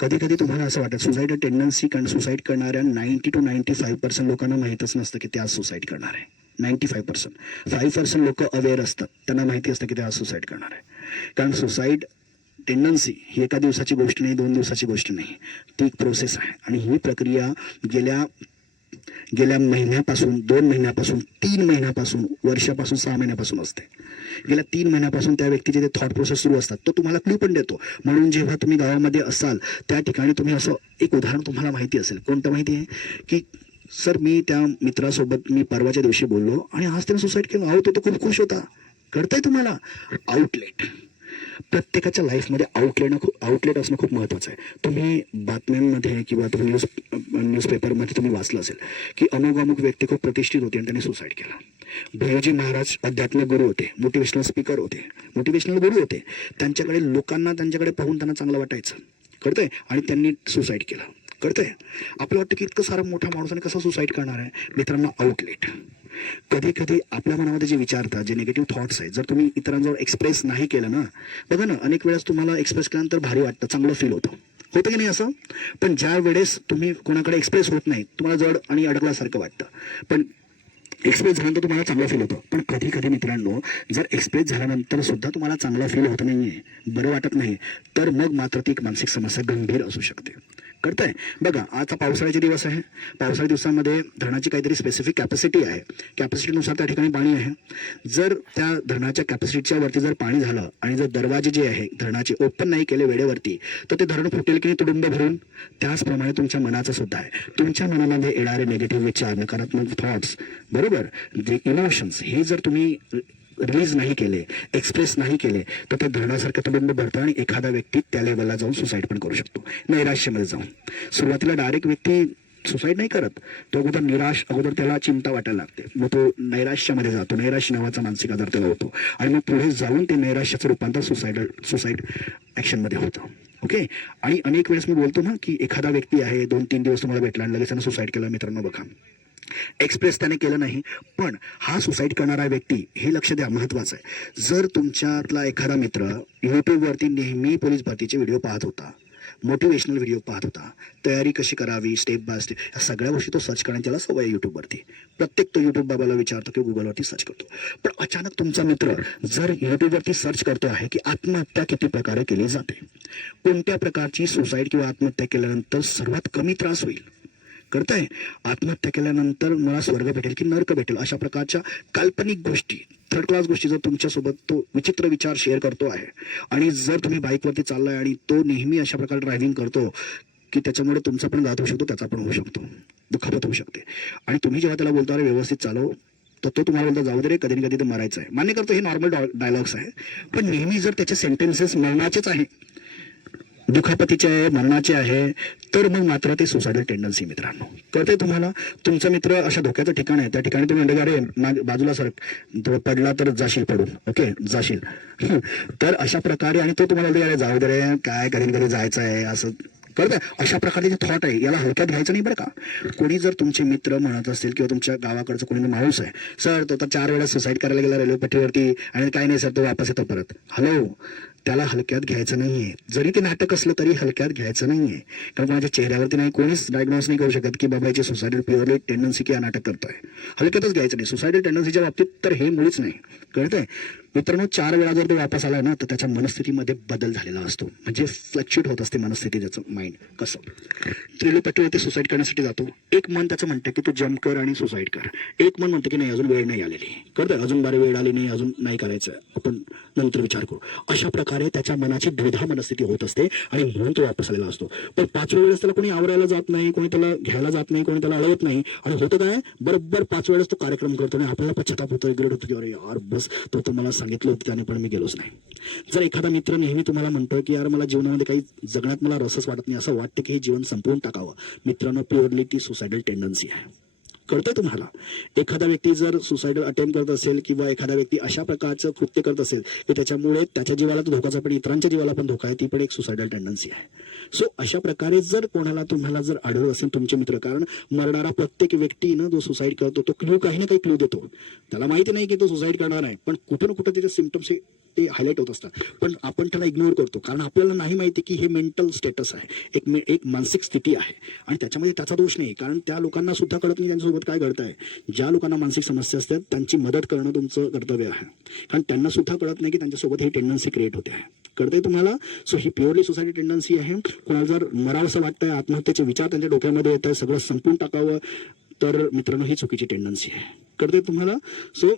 कधी कधी तुम्हाला असं वाटतं सुसाइडल टेंडन्सी सुसाईड करणाऱ्या 90 to 95% लोकांना माहीतच नसतं की ते आज सुसाईड करणार आहे. 95%. 5% लोक अवेअर असतात, त्यांना माहिती असतं की ते आज सुसाईड करणार आहे. कारण सुसाईड टेंडन्सी ही एका दिवसाची गोष्ट नाही, 2 दिवसाची गोष्ट नाही, ती एक प्रोसेस आहे. आणि ही प्रक्रिया गेल्या महिन्यापासून, 2 महिन्यापासून, 3 महिन्यापासून, वर्षापासून, 6 महिन्यापासून असते. गेल्या 3 महिन्यापासून त्या व्यक्तीचे जे थॉट प्रोसेस सुरू असतात तो तुम्हाला क्लू पण देतो. म्हणून जेव्हा तुम्ही गावामध्ये असाल त्या ठिकाणी तुम्ही असं एक उदाहरण तुम्हाला माहिती असेल. कोणतं माहिती आहे की सर मी त्या मित्रासोबत मी परवाच्या दिवशी बोललो आणि आज त्याने सुसाईड केलं. अहो तो खूप खुश होता. कळतंय तुम्हाला? आउटलेट. प्रत्येकाच्या लाईफमध्ये आउटलेट असणं खूप महत्त्वाचं आहे. तुम्ही बातम्यांमध्ये किंवा तुम्ही न्यूजपेपरमध्ये तुम्ही वाचलं असेल की अमुक व्यक्ती खूप प्रतिष्ठित होती आणि त्यांनी सुसाईड केला. भैरवजी महाराज अध्यात्मिक गुरु होते, मोटिवेशनल स्पीकर होते, मोटिवेशनल गुरु होते. लोकांना त्यांच्याकडे पाहून त्यांना चांगलं वाटायचं. कळतंय? आणि त्यांनी सुसाईड केलं. कळतंय? आपलं वाटतं की इतकं सारं मोठा माणूस आणि कसं सुसाईड करणार आहे. मित्रांनो, आउटलेट. कधी कधी आपल्या मनामध्ये जे विचारतात, जे निगेटिव्ह थॉट्स आहेत, जर तुम्ही इतरांजवळ एक्सप्रेस नाही केलं ना, बघा ना, अनेक वेळेस तुम्हाला एक्सप्रेस केल्यानंतर भारी वाटतं, चांगलं फील होतं की नाही असं. पण ज्या वेळेस तुम्ही कोणाकडे एक्सप्रेस होत नाही, तुम्हाला जड आणि अडकल्यासारखं वाटतं. पण एक्सप्रेस झाल्यानंतर तुम्हाला चांगलं फील होतं. पण कधी कधी मित्रांनो, जर एक्सप्रेस झाल्यानंतर सुद्धा तुम्हाला चांगला फील होत नाहीये, बरं वाटत नाही, तर मग मात्र ती एक मानसिक समस्या गंभीर असू शकते. कळतंय? बघा, आता पावसाळ्याचे दिवस आहे. पावसाळ्या दिवसामध्ये धरणाची काहीतरी स्पेसिफिक कॅपॅसिटी आहे. कॅपॅसिटीनुसार त्या ठिकाणी पाणी आहे. जर त्या धरणाच्या कॅपॅसिटीच्या वरती जर पाणी झालं आणि जर दरवाजे जे आहे धरणाचे ओपन नाही केले वेळेवरती, तर ते धरण फुटेल की नाही तुडुंब भरून. त्याचप्रमाणे तुमच्या मनाचं सुद्धा आहे. तुमच्या मनामध्ये येणारे निगेटिव्ह विचार, नकारात्मक थॉट्स, बरोबर, जे इमोशन्स, हे जर तुम्ही रिलीज नाही केले, एक्सप्रेस नाही केले, तर ते धरणासारखं तुडुंब भरतं आणि एखादा व्यक्ती त्या लेवलला जाऊन सुसाईड पण करू शकतो. नैराश्यामध्ये जाऊन. सुरुवातीला डायरेक्ट व्यक्ती सुसाईड नाही करत, तो अगोदर त्याला चिंता वाटायला लागते, मग तो नैराश्यामध्ये जातो. नैराश्य नावाचा मानसिक आजार त्याला होतो आणि मग पुढे जाऊन ते नैराश्याचं रूपांतर सुसाईड ॲक्शनमध्ये होतं. ओके. आणि अनेक वेळेस मी बोलतो ना की एखादा व्यक्ती आहे, 2-3 दिवस तुम्हाला भेटला आणि लगेच त्यानं सुसाईड केलं. मित्रांनो बघा, एक्सप्रेस त्याने केलं नाही, पण हा सुसाईड करणारा व्यक्ती, हे लक्ष द्या, महत्वाचं आहे. जर तुमच्यातला एखादा मित्र यूट्यूबवरती नेहमी पोलीस भरतीचे व्हिडिओ पाहत होता, मोटिवेशनल व्हिडिओ पाहत होता, तयारी कशी करावी स्टेप बाय स्टेप, या सगळ्या गोष्टी तो सर्च करण्याची त्याला सवय यूट्यूबवरती. प्रत्येक तो यूट्यूब बाबाला विचारतो किंवा गुगलवरती सर्च करतो. पण अचानक तुमचा मित्र जर यूट्यूबवरती सर्च करतो आहे की आत्महत्या किती प्रकारे केली जाते, कोणत्या प्रकारची सुसाईड किंवा आत्महत्या केल्यानंतर सर्वात कमी त्रास होईल, करताय, आत्महत्या केल्यानंतर मला स्वर्ग भेटेल की नरक भेटेल, अशा प्रकारच्या काल्पनिक गोष्टी, थर्ड क्लास गोष्टी जर तुमच्यासोबत तो विचित्र विचार शेअर करतो आहे, आणि जर तुम्ही बाईकवरती चाललाय आणि तो नेहमी अशा प्रकारे ड्रायव्हिंग करतो की त्याच्यामुळे तुमचा पण घात होऊ शकतो, त्याचा पण होऊ शकतो, दुखापत होऊ शकते, आणि तुम्ही जेव्हा त्याला बोलता व्यवस्थित चालव, तर तो तुम्हाला बोलता जाऊ दे रे, कधी ना कधी ते मरायचं आहे. मान्य करतो, हे नॉर्मल डायलॉग्स आहे. पण नेहमी जर त्याचे सेंटेन्सेस मरणाचेच आहे, दुखापतीचे आहे, मरणाचे आहे, तर मग मात्र ते सुसायडल टेंडन्सी. मित्रांनो, कळते तुम्हाला? तुमचा मित्र अशा धोक्याचं ठिकाण आहे, त्या ठिकाणी तुम्ही म्हणता अरे बाजूला सर, पडला तर जाशील पडून, ओके जाशील. तर अशा प्रकारे, आणि तो तुम्हाला बोलतो अरे जाऊ दे रे, काय कधी कधी जायचं आहे, असं कळतं. अशा प्रकारचे जे थॉट आहे, याला हलक्यात घ्यायचं नाही बरं का. कोणी जर तुमचे मित्र म्हणत असतील किंवा तुमच्या गावाकडचं कोणी माणूस आहे, सर तो तर 4 वेळा सुसाईड करायला गेला रेल्वे पट्टीवरती आणि काही नाही सर, तो वापस येतो परत, हॅलो, त्याला हलक्यात घ्यायचं नाहीये. जरी ते नाटक असलं तरी हलक्यात घ्यायचं नाहीये. कारण माझ्या चेहऱ्यावरती नाही, कोणीच डायग्नोस नाही करू शकत की बाबा याची सुसायडल प्युअरली टेंडन्सी किंवा नाटक करतोय. हलक्यातच घ्यायचं नाही. सुसायडल टेंडन्सीच्या बाबतीत तर हे मुळीच नाही. कळतंय मित्रांनो? 4 वेळा जर तो वापस आलाय ना, तर त्याच्या मनस्थितीमध्ये बदल झालेला असतो, म्हणजे फ्लक्च्युएट होत असते मनस्थिती, त्याचं माइंड. कसं त्रिलोपट्टीवरती सुसाईड करण्यासाठी जातो, एक मन त्याचं म्हणतं की तू जम्प कर आणि सुसाईड कर, एक मन म्हणतं की नाही अजून वेळ नाही आलेली, कळतंय, अजून बारी वेळ आली नाही, अजून नाही करायचं, आपण नंतर विचार करू. अशा प्रकारे त्याच्या मनाची द्विधा मनस्थिती होत असते आणि म्हणून तो वापस आलेला असतो. पण 5व्या वेळेस त्याला कोणी आवरायला जात नाही, कोणी त्याला घ्यायला जात नाही, कोणी त्याला अडवत नाही, आणि होतं काय, बरोबर 5 वेळेस तो कार्यक्रम करतो आणि आपल्याला पश्चाताप होतो, रिग्रेट होतो की अरे यार बस, तो मला सांगितलं होतं त्याने पण मी गेलोच नाही. जर एखादा मित्र नेहमी तुम्हाला म्हणतो की यार मला जीवनामध्ये काही जगण्यात मला रसच वाटत नाही, असं वाटतं की हे जीवन संपवून टाकावं, मित्रांनो, प्युअरली ती सुसायडल टेंडन्सी आहे. कळतंय तुम्हाला? एखादा व्यक्ती जर सुसाइडल अटेम्प्ट करत असेल किंवा एखादा व्यक्ती अशा प्रकारचं कृत्य करत असेल की त्याच्यामुळे त्याच्या जीवाला तर धोकाचा पण इतरांच्या जीवाला पण धोका आहे, ती पण एक सुसाइडल टेंडन्सी आहे. सो अशा प्रकारे जर कोणाला तुम्हाला जर आढळत असेल तुमचे मित्र, कारण मरणारा प्रत्येक व्यक्ती ना जो सुसाईड करतो तो क्लू काही ना काही क्लू देतो. त्याला माहिती नाही की तो सुसाईड करणार आहे, पण कुठं ना कुठं त्याचे सिम्पटम्स हे ते हायलाईट होत असतात, पण आपण त्याला इग्नोर करतो कारण आपल्याला नाही माहिती की हे मेंटल स्टेटस आहे, एक मानसिक स्थिती आहे आणि त्याच्यामध्ये त्याचा दोष नाही. कारण त्या लोकांना सुद्धा कळत नाही त्यांच्यासोबत काय घडत आहे. ज्या लोकांना मानसिक समस्या असतात त्यांची मदत करणं तुमचं कर्तव्य आहे, कारण त्यांना सुद्धा कळत नाही की त्यांच्यासोबत ही टेंडन्सी क्रिएट होते आहे. कळतंय तुम्हाला? सो ही प्युअरली सोसायटी टेंडन्सी आहे. कोणाला जर मरावं असं वाटतंय, आत्महत्येचे विचार त्यांच्या डोक्यामध्ये येत आहे, सगळं संपून टाकावं, तर मित्रांनो ही चुकीची टेंडन्सी आहे. कळतंय तुम्हाला? सो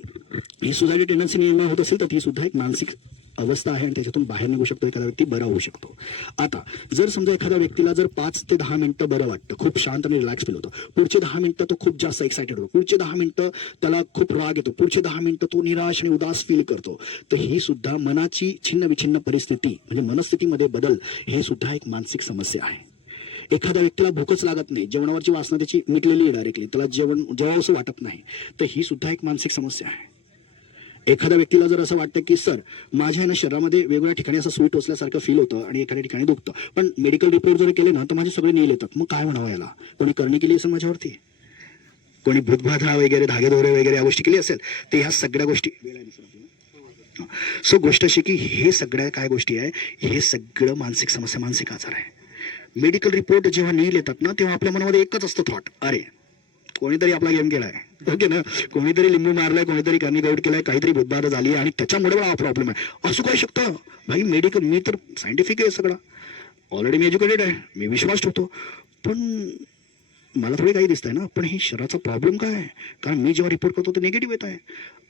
ही सोसायटी टेंडन्सी निर्माण होत असेल तर ती सुद्धा एक मानसिक अवस्था आहे आणि त्याच्यातून बाहेर निघू शकतो एखादा व्यक्ती, बरा होऊ शकतो. आता जर समजा एखाद्या व्यक्तीला जर 5 ते 10 मिनिटं बरं वाटतं, खूप शांत आणि रिलॅक्स फील होतं, पुढचे 10 मिनिटं तो खूप जास्त एक्सायटेड होतो, पुढचे 10 मिनिटं त्याला खूप राग येतो, पुढचे 10 मिनिटं तो निराश आणि उदास फील करतो, तर ही सुद्धा मनाची छिन्न विछिन्न परिस्थिती म्हणजे मनस्थितीमध्ये बदल, हे सुद्धा एक मानसिक समस्या आहे. एखाद्या व्यक्तीला भूकच लागत नाही, जेवणावरची वासना त्याची मिटलेली आहे डायरेक्टली, त्याला जेवण असं वाटत नाही, तर ही सुद्धा एक मानसिक समस्या आहे. एखाद्या व्यक्तीला जर असं वाटतं की सर माझ्या ना शरीरामध्ये वेगवेगळ्या ठिकाणी असं स्वीट टोचल्यासारखं फील होतं आणि एखाद्या ठिकाणी दुखतं, पण मेडिकल रिपोर्ट जर केले ना तर माझे सगळे नील येतात, मग काय म्हणावं याला? कोणी करणी केली असेल माझ्यावरती, कोणी भूतबाधा वगैरे धागेदोरे वगैरे या गोष्टी केली असेल, तर ह्या सगळ्या गोष्टी. सो गोष्ट अशी की हे सगळ्या काय गोष्टी आहे, हे सगळं मानसिक समस्या, मानसिक आजार आहे. मेडिकल रिपोर्ट जेव्हा नील येतात ना तेव्हा आपल्या मनामध्ये एकच असतं थॉट, अरे कोणीतरी आपला गेम केलाय, ओके ना, कोणीतरी लिंबू मारलाय, कोणीतरी कर्णी गाऊट केलाय, काहीतरी भूतबाधा झाली आणि त्याच्यामुळे हा प्रॉब्लेम आहे. असं काय शकतं भाई? मेडिकल, मी तर सायंटिफिक आहे सगळं, ऑलरेडी मी एज्युकेटेड आहे, मी विश्वास ठेवतो, पण मला थोडी काही दिसतंय ना. पण ही शरीराचा प्रॉब्लेम काय आहे? कारण मी जेव्हा रिपोर्ट करतो ते निगेटिव्ह येत आहे.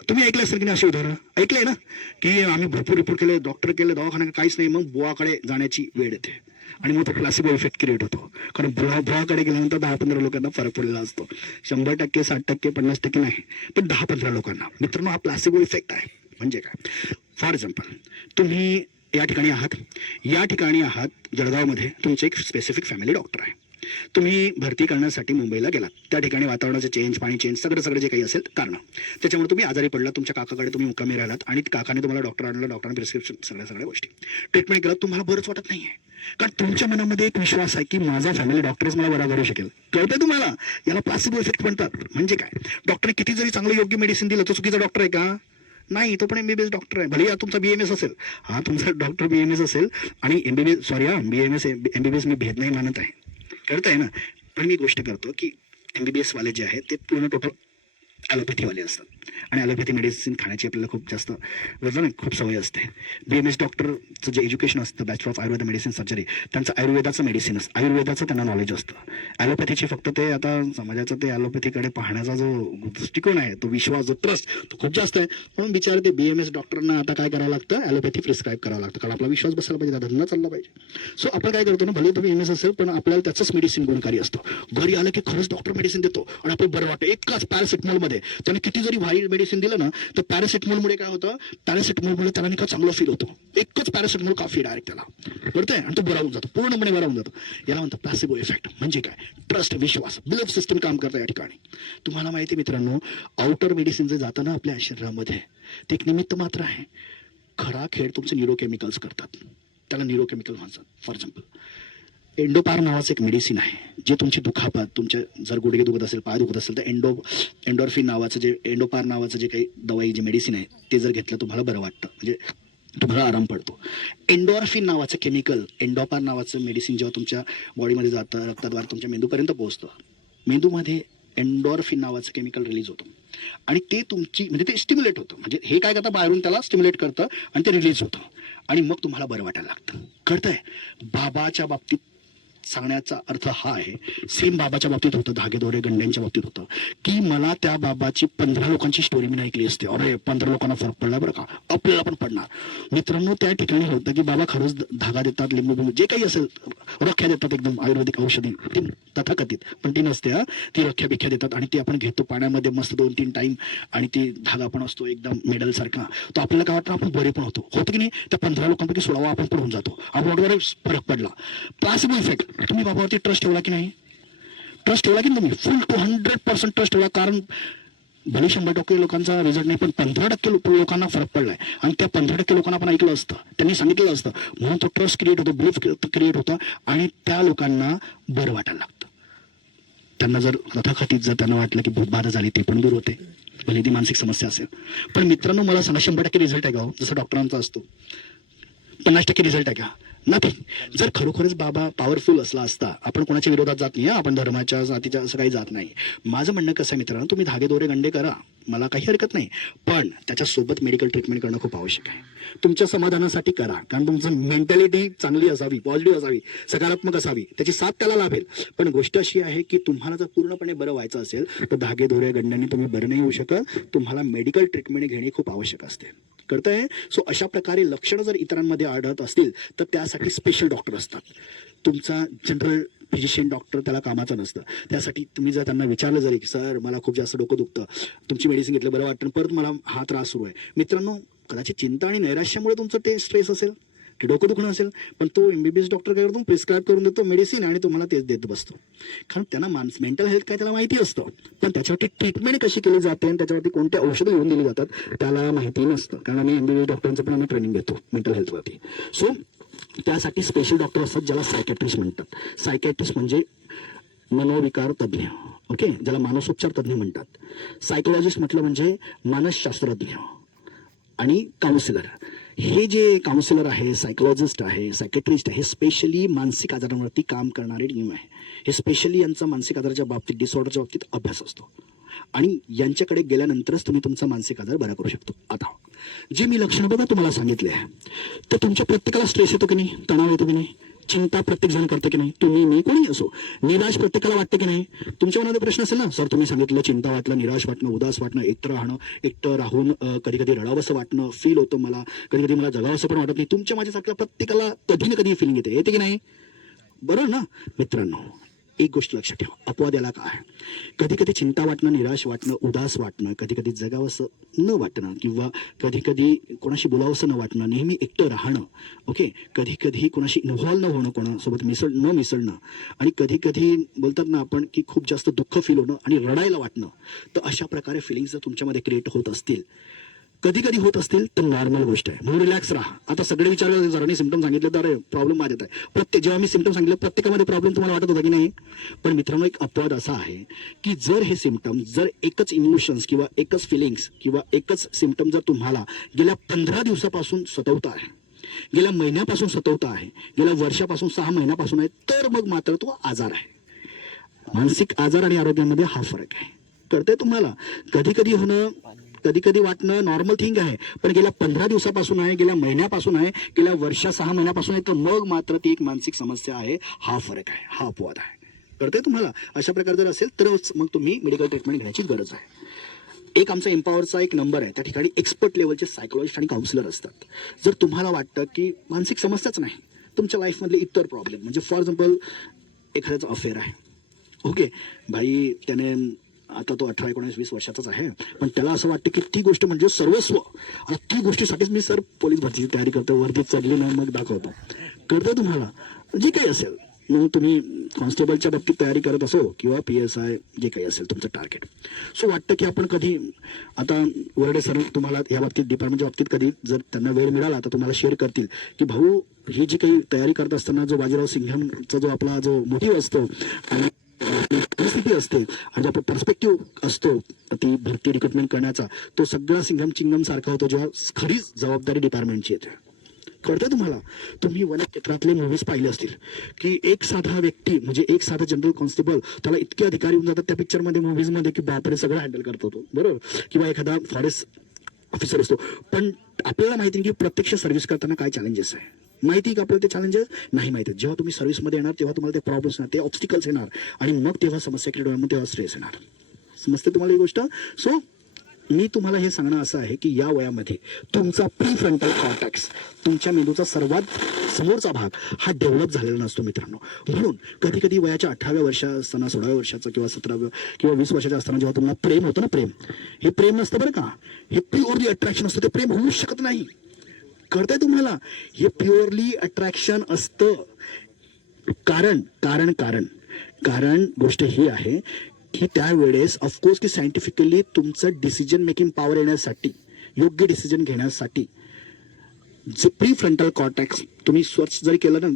तुम्ही ऐकलं असेल की नाही अशी उदाहरणं? ऐकलंय ना की आम्ही भरपूर रिपोर्ट केले, डॉक्टर केले, दवाखान्यात काहीच नाही, मग बुवाकडे जाण्याची वेळ येते आणि मग तो प्लासिबो इफेक्ट क्रिएट होतो. कारण बुवाकडे गेल्यानंतर 10-15 लोकांना फरक पडलेला असतो. 100%, 60%, 50% नाही, पण 10-15 लोकांना. मित्रांनो, हा प्लासिबो इफेक्ट आहे. म्हणजे काय? फॉर एक्झाम्पल, तुम्ही या ठिकाणी आहात जळगावमध्ये, तुमचे एक स्पेसिफिक फॅमिली डॉक्टर आहे, तुम्ही भरती करण्यासाठी मुंबईला गेलात, त्या ठिकाणी वातावरणाचे चेंज, पाणी चेंज, सगळं जे काही असेल कारण, त्याच्यामुळे तुम्ही आजारी पडलात, तुमच्या काकाकडे तुम्ही मुक्कामी राहिलात आणि काकाने तुम्हाला डॉक्टर आणलं, डॉक्टरांनी प्रिस्क्रिप्शन, सगळ्या गोष्टी ट्रीटमेंट केलं, तुम्हाला बरंच वाटत नाहीये, कारण तुमच्या मनामध्ये एक विश्वास आहे की माझा फॅमिली डॉक्टरच मला बरा करू शकेल. कळतंय तुम्हाला? याला प्लासिबो इफेक्ट म्हणतात. म्हणजे काय? डॉक्टरने किती जरी चांगलं योग्य मेडिसिन दिलं, तो चुकीचा डॉक्टर आहे का? नाही, तो पण MBBS डॉक्टर आहे. भले तुमचा BMS असेल, हा तुमचा डॉक्टर BMS असेल आणि MBBS, सॉरी हा BMS MBBS मी भेद नाही मानत आहे, कळतंय ना, पण मी गोष्ट करतो की MBBS वाले जे आहेत ते पूर्ण टोटल ॲलोपॅथीवाले असतात आणि ॲलोपॅथी मेडिसिन खाण्याची आपल्याला खूप जास्त खूप सवय असते. BMS डॉक्टरचं जे एज्युकेशन असतं, bachelor of Ayurveda medicine surgery, त्यांचं आयुर्वेदाचं मेडिसिन असतं, आयुर्वेदाचं त्यांना नॉलेज असतं. ॲलोपॅथीची फक्त ते आता समाजाचा ते ॲलोपॅथीकडे पाहण्याचा जो दृष्टिकोन आहे, तो विश्वास, जो ट्रस्ट, तो खूप जास्त आहे. म्हणून बिचारे ते BMS डॉक्टरांना आता काय करावं लागतं? ॲलोपॅथी प्रिस्क्राईब करावं लागतं, कारण आपला विश्वास बसायला पाहिजे, धंदा चालला पाहिजे. सो आपण काय करतो ना, भले तो BMS असेल पण आपल्याला त्याचंच मेडिसिन गुणकारी असतो. घरी आलं की खरंच डॉक्टर मेडिसिन देतो आणि आपलं बरं वाटतं. एकाच पॅरासिटमॉलमध्ये त्याने किती जरी भारी मेडिसिन दिलं ना, तर पॅरासिटमॉलमुळे काय होतं, पॅरासिटमॉलमुळे त्याला नाही का चांगलं फील होतं. एकच पॅरासिटमॉल काफी डायरेक्ट त्याला कळतंय आणि तो बरा होऊन जातो, पूर्णपणे बरा होऊन जातो. याला म्हणतात प्लासिबो इफेक्ट. म्हणजे काय? ट्रस्ट, विश्वास, बिलीफ सिस्टम काम करतं या ठिकाणी. तुम्हाला माहिती आहे मित्रांनो, आउटर मेडिसिन जे जातं ना आपल्या शरीरामध्ये, ते एक निमित्त मात्र आहे. खरा खेळ तुमचे न्यूरोकेमिकल्स करतात, त्याला न्यूरोकेमिकल म्हणतात. फॉर एक्झाम्पल, एंडोपार नावाचं एक मेडिसिन आहे, जे तुमची दुखापत, तुमच्या जर गुडघे दुखत असेल, पाय दुखत असेल, तर एंडोर्फिन नावाचं जे एंडोपार नावाचं जे काही दवाई, जे मेडिसिन आहे, ते जर घेतलं तुम्हाला बरं वाटतं, म्हणजे तुम्हाला आराम पडतो. एंडोर्फिन नावाचं केमिकल, एंडोपार नावाचं मेडिसिन जेव्हा तुमच्या बॉडीमध्ये जातं, रक्ताद्वारे तुमच्या मेंदूपर्यंत पोहोचतं, मेंदूमध्ये एंडोर्फिन नावाचं केमिकल रिलीज होतं आणि ते तुमची म्हणजे ते स्टिम्युलेट होतं. म्हणजे हे काय करतं, बाहेरून त्याला स्टिम्युलेट करतं आणि ते रिलीज होतं आणि मग तुम्हाला बरं वाटायला लागतं. कळतंय? बाबाच्या बाबतीत सांगण्याचा अर्थ हा आहे, सेम बाबाच्या बाबतीत होतं, धागेदोरे गंड्यांच्या बाबतीत होतं, की मला त्या बाबाची 15 लोकांची स्टोरी मी ऐकली असते. अरे 15 लोकांना फरक पडला बरं का, आपल्याला पण पडणार. मित्रांनो, त्या ठिकाणी होतं की बाबा खरंच धागा देतात, लिंबू जे काही असेल, रख्या देतात, एकदम आयुर्वेदिक औषधी, ती तथाकथित पण ती नसते, ती रख्या बिख्या देतात आणि ती आपण घेतो पाण्यामध्ये मस्त 2-3 टाईम आणि ती धागा पण असतो एकदम मेडल सारखा. तो आपल्याला काय वाटतं, आपण बरे पण होतं की नाही. त्या 15 लोकांपैकी 16वा आपण पण होऊन जातो, आपल्यावर फरक पडला. Placebo effect. तुम्ही बाबावरती ट्रस्ट ठेवला की नाही? ट्रस्ट ठेवला की तुम्ही फुल 200% ट्रस्ट ठेवला, कारण भले 100% लोकांचा रिझल्ट नाही, पण 15% लोकांना फरक पडलाय आणि त्या 15% लोकांना आपण ऐकलं असतं, त्यांनी सांगितलं असतं, म्हणून तो ट्रस्ट क्रिएट होतो, बिलीफ क्रिएट होतं आणि त्या लोकांना बरं वाटायला लागतं. त्यांना जर तथाकथित जर त्यांना वाटलं की भूतबाधा झाली ते पण दूर होते, भले ती मानसिक समस्या असेल. पण मित्रांनो मला सांगा 100% रिझल्ट आहे का हो? जसं डॉक्टरांचा असतो 50% रिझल्ट आहे का? नाही. जर खरोखरच बाबा पॉवरफुल असला असता आपण कोणाच्या विरोधात जात नाही, आपण धर्माच्या जातीच्या असं काही जात नाही. माझं म्हणणं कसं आहे मित्रांनो, तुम्ही धागेदोरे गंडे करा, मला काही हरकत नाही, पण त्याच्यासोबत मेडिकल ट्रीटमेंट करणं खूप आवश्यक आहे. तुमच्या समाधानासाठी करा, कारण तुमचं मेंटॅलिटी चांगली असावी, पॉझिटिव्ह असावी, सकारात्मक असावी, त्याची साथ त्याला लाभेल. पण गोष्ट अशी आहे की तुम्हाला जर पूर्णपणे बरं व्हायचं असेल तर धागेदोरे गंड्यांनी तुम्ही बरं नाही होऊ शकत. तुम्हाला मेडिकल ट्रीटमेंट घेणे खूप आवश्यक असते. कळतंय? सो अशा प्रकारे लक्षणं जर इतरांमध्ये आढळत असतील तर त्यासाठी स्पेशल डॉक्टर असतात. तुमचा जनरल फिजिशियन डॉक्टर त्याला कामाचा नसतं. त्यासाठी तुम्ही जर त्यांना विचारलं जरी की सर मला खूप जास्त डोकं दुखतं, तुमची मेडिसिन घेतलं बरं वाटतं, परत मला हा त्रास सुरू आहे. मित्रांनो कदाचित चिंता आणि नैराश्यामुळे तुमचं ते स्ट्रेस असेल, ते डोकं दुखणं असेल, पण तो MBBS डॉक्टर काय करतो, प्रिस्क्राईब करून देतो मेडिसिन आणि तुम्हाला तेच देत बसतो. कारण त्यांना मेंटल हेल्थ काय त्याला माहिती असतं, पण त्याच्यावरती ट्रीटमेंट कशी केली जाते आणि त्याच्यावरती कोणते औषधं लिहून दिली जातात त्याला माहिती नसतं. कारण आम्ही MBBS डॉक्टरांचं पण आम्ही ट्रेनिंग देतो मेंटल हेल्थवरती. सो त्यासाठी स्पेशल डॉक्टर असतात ज्याला सायकॅट्रिस्ट म्हणतात. सायकॅट्रिस्ट म्हणजे मनोविकार तज्ज्ञ, ओके, ज्याला मानसोपचार तज्ज्ञ म्हणतात. सायकोलॉजिस्ट म्हटलं म्हणजे मानसशास्त्रज्ञ आणि काउन्सिलर. हे जे काउन्सिलर आहे, सायकोलॉजिस्ट आहे, सायकेट्रिस्ट आहे, हे स्पेशली मानसिक आजारांवरती काम करणारे टीम आहे. हे स्पेशली यांचा मानसिक आजाराच्या बाबतीत, डिसऑर्डरच्या बाबतीत अभ्यास असतो आणि यांच्याकडे गेल्यानंतरच तुम्ही तुमचा मानसिक आजार बरा करू शकतो. आता जे मी लक्षणं बघा तुम्हाला सांगितले आहे, तर तुमच्या प्रत्येकाला स्ट्रेस येतो की नाही, तणाव येतो की नाही, चिंता प्रत्येक जण करतो की नाही, तुम्ही मी कोणी असो, निराश प्रत्येकाला वाटते की नाही. तुमच्या मनात प्रश्न असेल ना, सर तुम्ही सांगितलं चिंता वाटलं, निराश वाटणं, उदास वाटणं, एकटं राहणं, एकटं राहून कधी कधी रडावंसं वाटणं, फील होतं मला, कधी कधी मला जगावंसं पण वाटत नाही. तुमच्या माझ्यासारख्या प्रत्येकाला कधी ना कधी फिलिंग येते की नाही, बरोबर ना मित्रांनो. एक गोष्ट लक्षात ठेवा, अपवाद याला काय, कधी कधी चिंता वाटणं, निराश वाटणं, उदास वाटणं, कधी कधी जगावंसं न वाटणं किंवा कधी कधी कोणाशी बोलावंसं न वाटणं, नेहमी एकटं राहणं, ओके, कधी कधी कोणाशी इन्व्हॉल्व न होणं, कोणासोबत न मिसळणं, आणि कधी कधी बोलतात ना आपण की खूप जास्त दुःख फील होणं आणि रडायला वाटणं. तर अशा प्रकारे फिलिंग्स जर तुमच्यामध्ये क्रिएट होत असतील, कधी कधी होत असतील, तर नॉर्मल गोष्ट आहे, म्हणून रिलॅक्स राहा. आता सगळे विचारले जरांनी सिम्पटम सांगितले तर प्रॉब्लेम माझ्यात आहे. जेव्हा मी सिम्पटम सांगितले प्रत्येकामध्ये प्रॉब्लेम तुम्हाला वाटत होता की नाही. पण मित्रांनो एक अपवाद असा आहे की जर हे सिम्पटम, जर एकच इमोशन्स किंवा एकच फिलिंग्स किंवा एकच सिम्पटम जर तुम्हाला गेल्या 15 दिवसापासून सतवत आहे, गेल्या महिन्यापासून सतवत आहे, गेल्या वर्षापासून 6 महिन्यापासून आहे, तर मग मात्र तो आजार आहे. मानसिक आजार आणि आरोग्यामध्ये हा फरक आहे. कळतंय तुम्हाला? कधी कधी होणं, कधी कधी वाटणं नॉर्मल थिंग आहे, पण गेल्या 15 दिवसापासून आहे, गेल्या महिन्यापासून आहे, गेल्या 6 महिन्यापासून आहे, तर मग मात्र ती एक मानसिक समस्या आहे. हा फरक आहे, हा अपवाद आहे. कळतंय तुम्हाला? अशा प्रकारे जर असेल तरच मग तुम्ही मेडिकल ट्रीटमेंट घेण्याची गरज आहे. एक आमचा एम्पॉवरचा एक नंबर आहे, त्या ठिकाणी एक्सपर्ट लेवलचे सायकोलॉजिस्ट आणि काउन्सिलर असतात. जर तुम्हाला वाटतं की मानसिक समस्याच नाही, तुमच्या लाईफमधले इतर प्रॉब्लेम, म्हणजे फॉर एक्झाम्पल एखाद्याचं अफेअर आहे, ओके, भाई त्याने आता तो 18, 19, 20 वर्षाचाच आहे, पण त्याला असं वाटतं की ती गोष्ट म्हणजे सर्वस्व. आता ती गोष्टीसाठीच मी सर पोलीस भरतीची तयारी करतो, वर्दीत चढली नाही मग दाखवतो. कळतं तुम्हाला? जे काही असेल, मग तुम्ही कॉन्स्टेबलच्या बाबतीत तयारी करत असो किंवा PSI, जे काही असेल तुमचं टार्गेट. सो वाटतं की आपण कधी, आता वरडे सर तुम्हाला या बाबतीत, डिपार्टमेंटच्या बाबतीत कधी जर त्यांना वेळ मिळाला तर तुम्हाला शेअर करतील की भाऊ ही जी काही तयारी करत असताना जो बाजीराव सिंघमचा जो आपला जो मोटिव्ह असतो आणि परिस्थिती असते आणि जो आपला पर्स्पेक्टिव्ह असतो ती भरती रिक्रुटमेंट करण्याचा, तो सगळा सिंघम चिंगम सारखा होतो जेव्हा खरीच जबाबदारी डिपार्टमेंटची येते. कळतं तुम्हाला? तुम्ही वन क्षेत्रातले मूव्हीज पाहिले असतील की एक साधा व्यक्ती, म्हणजे एक साधा जनरल कॉन्स्टेबल, त्याला इतके अधिकारी होऊन जातात त्या पिक्चरमध्ये, मूव्हीजमध्ये, की बापरे सगळं हँडल करतो तो, बरोबर. किंवा एखादा फॉरेस्ट ऑफिसर असतो. पण आपल्याला माहिती की प्रत्यक्ष सर्व्हिस करताना काय चॅलेंजेस आहे, माहिती का आपल्याला? ते चॅलेंजेस नाही माहिती. जेव्हा तुम्ही सर्व्हिसमध्ये येणार तेव्हा तुम्हाला ते प्रॉब्लेम्स येणार, ते ऑब्स्टिकल्स येणार, आणि मग तेव्हा समस्या क्रिएट होणार, मग तेव्हा स्ट्रेस येणार. समजते तुम्हाला ही गोष्ट? सो मी तुम्हाला हे सांगणं असं आहे की या वयामध्ये तुमचा प्रीफ्रंटल कॉर्टेक्स, तुमच्या मेंदूचा सर्वात समोरचा भाग हा डेव्हलप झालेला नसतो मित्रांनो. म्हणून कधी कधी वयाच्या 18व्या वर्षा असताना, 16व्या वर्षाचं किंवा 17व्या किंवा 20 वर्षाच्या असताना जेव्हा तुम्हाला प्रेम होतं ना, प्रेम हे प्रेम नसतं बरं का, हे प्युअरली अट्रॅक्शन असतं, ते प्रेम होऊच शकत नाही. कळतंय तुम्हाला? हे प्युअरली अट्रॅक्शन असतं. कारण कारण कारण कारण गोष्ट ही आहे की त्यावेळेस ऑफकोर्स की सायंटिफिकली तुमचं डिसिजन मेकिंग पॉवर येण्यासाठी, योग्य डिसिजन घेण्यासाठी जे प्रीफ्रंटल कॉर्टेक्स तुम्ही सर्च जरी केलं ना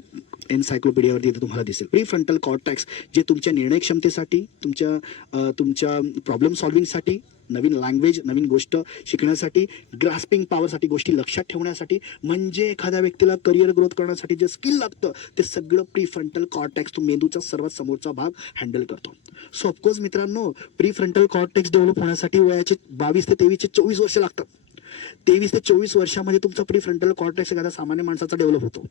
एन्सायक्लोपीडियावरती इथे तुम्हाला दिसेल. प्री फ्रंटल कॉर्टेक्स जे तुमच्या निर्णय क्षमतेसाठी, तुमच्या प्रॉब्लेम सॉल्व्हिंगसाठी, नवीन लँग्वेज, नवीन गोष्ट शिकण्यासाठी, ग्रास्पिंग पॉवरसाठी, गोष्टी लक्षात ठेवण्यासाठी, म्हणजे एखाद्या व्यक्तीला करिअर ग्रोथ करण्यासाठी जे स्किल लागतं ते सगळं प्री फ्रंटल कॉर्टेक्स तो मेंदूचा सर्वात समोरचा भाग हँडल करतो. सो ऑफकोर्स मित्रांनो, प्री फ्रंटल कॉर्टेक्स डेव्हलप होण्यासाठी वयाचे 22 ते 23 24 वर्ष लागतात. 23 ते 24 वर्षामध्ये तुमचा प्री फ्रंटल कॉर्टेक्स एखाद्या सामान्य माणसाचा डेव्हलप होतो.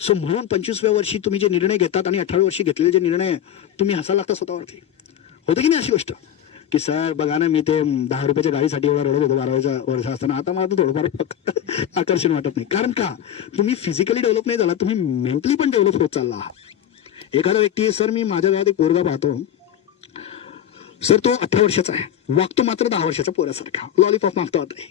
सो म्हणून 25व्या वर्षी तुम्ही जे निर्णय घेतात आणि 18व्या वर्षी घेतलेले जे निर्णय तुम्ही हसायला लागता स्वतःवरती. होतं की नाही अशी गोष्ट की सर बघा ना, मी ते 10 रुपयाच्या गाडीसाठी एवढा रडत होतो 12व्या वर्ष असताना, आता मला तर थोडंफार आकर्षण वाटत नाही. कारण का, तुम्ही फिजिकली डेव्हलप नाही झाला, तुम्ही मेंटली पण डेव्हलप होत चालला आहात. एखादा व्यक्ती, सर मी माझ्या गावात एक पोरगा पाहतो सर, तो 18 वर्षाचा आहे, वागतो मात्र 10 वर्षाचा पोरासारखा, लॉलीपॉप मागतो आता.